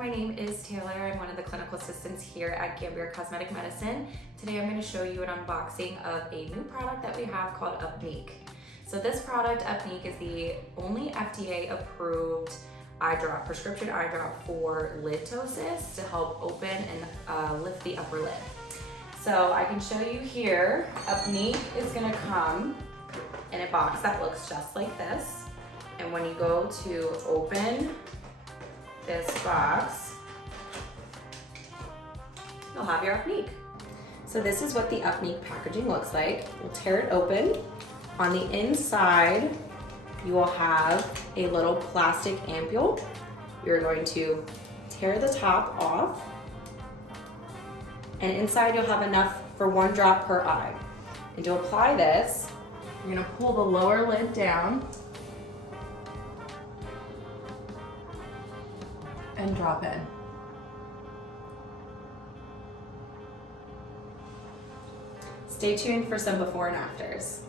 my name is Taylor. I'm one of the clinical assistants here at Gambier Cosmetic Medicine. Today I'm going to show you an unboxing of a new product that we have called Upneeq. So this product, Upneeq, is the only FDA approved eye drop, prescription eye drop for lid ptosis to help open and lift the upper lid. So I can show you here, Upneeq is going to come in a box that looks just like this. And when you go to open this box, you'll have your Upneeq. So this is what the Upneeq packaging looks like. We'll tear it open. On the inside, you will have a little plastic ampule. You're going to tear the top off, and inside you'll have enough for 1 drop per eye. And to apply this, you're gonna pull the lower lid down and drop in. Stay tuned for some before and afters.